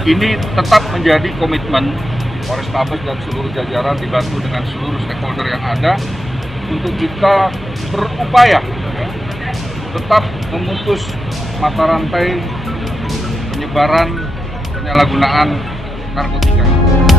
Ini tetap menjadi komitmen Polrestabes dan seluruh jajaran dibantu dengan seluruh stakeholder yang ada untuk kita berupaya tetap memutus mata rantai penyebaran penyalahgunaan narkotika.